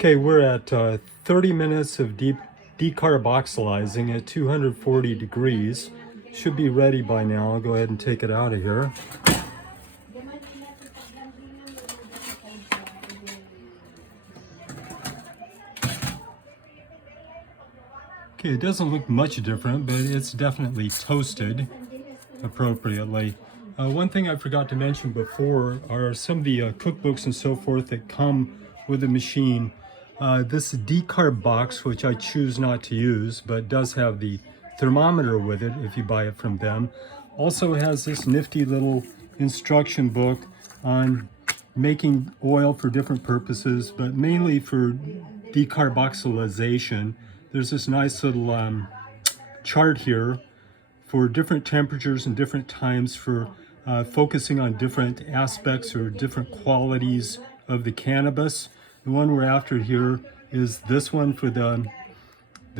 Okay, we're at 30 minutes of decarboxylizing at 240 degrees. Should be ready by now. I'll go ahead and take it out of here. Okay, it doesn't look much different, but it's definitely toasted appropriately. One thing I forgot to mention before are some of the cookbooks and so forth that come with the machine. This decarb box, which I choose not to use, but does have the thermometer with it if you buy it from them, also has this nifty little instruction book on making oil for different purposes, but mainly for decarboxylation. There's this nice little chart here for different temperatures and different times for focusing on different aspects or different qualities of the cannabis. The one we're after here is this one for the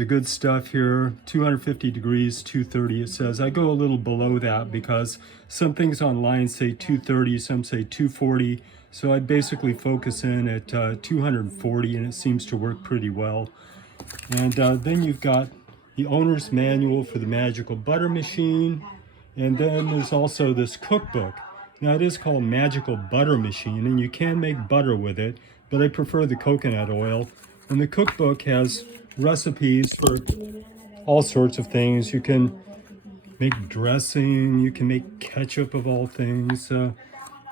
good stuff here, 250 degrees, 230 it says. I go a little below that because some things online say 230, some say 240. So I basically focus in at 240 and it seems to work pretty well. And then you've got the owner's manual for the magical butter machine. And then there's also this cookbook. Now it is called Magical Butter Machine and you can make butter with it, but I prefer the coconut oil. And the cookbook has recipes for all sorts of things. You can make dressing, you can make ketchup of all things.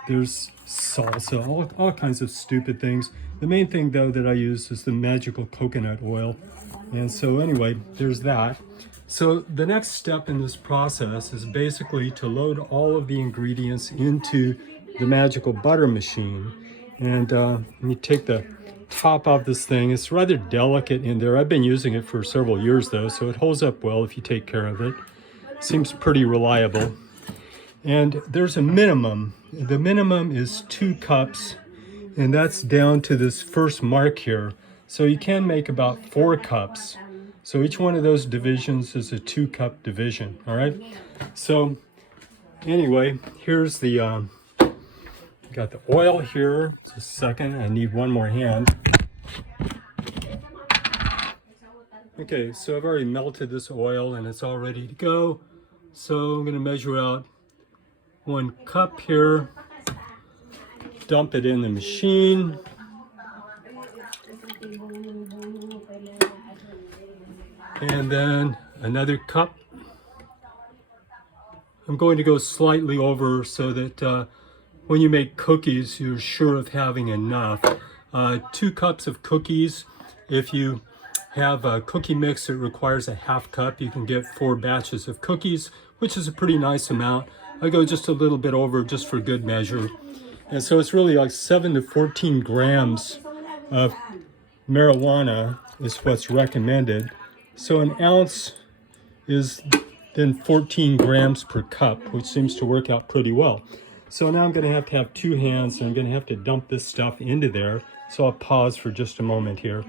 There's salsa, all kinds of stupid things. The main thing though that I use is the magical coconut oil. And so anyway, there's that. So the next step in this process is basically to load all of the ingredients into the magical butter machine. And you take the top off this thing. It's rather delicate in there. I've been using it for several years though, so it holds up well if you take care of it. Seems pretty reliable. And there's a minimum. The minimum is 2 cups, and that's down to this first mark here. So you can make about 4 cups. So each one of those divisions is a 2-cup division, all right? So anyway, here's the, got the oil here. Just a second, I need one more hand. Okay, so I've already melted this oil and it's all ready to go. So I'm gonna measure out 1 cup here, dump it in the machine. And then another cup. I'm going to go slightly over so that when you make cookies, you're sure of having enough. 2 cups of cookies. If you have a cookie mix that requires a 1/2 cup, you can get 4 batches of cookies, which is a pretty nice amount. I go just a little bit over just for good measure. And so it's really like 7 to 14 grams of marijuana is what's recommended. So an ounce is then 14 grams per cup, which seems to work out pretty well. So now I'm going to have 2 hands and I'm going to have to dump this stuff into there. So I'll pause for just a moment here.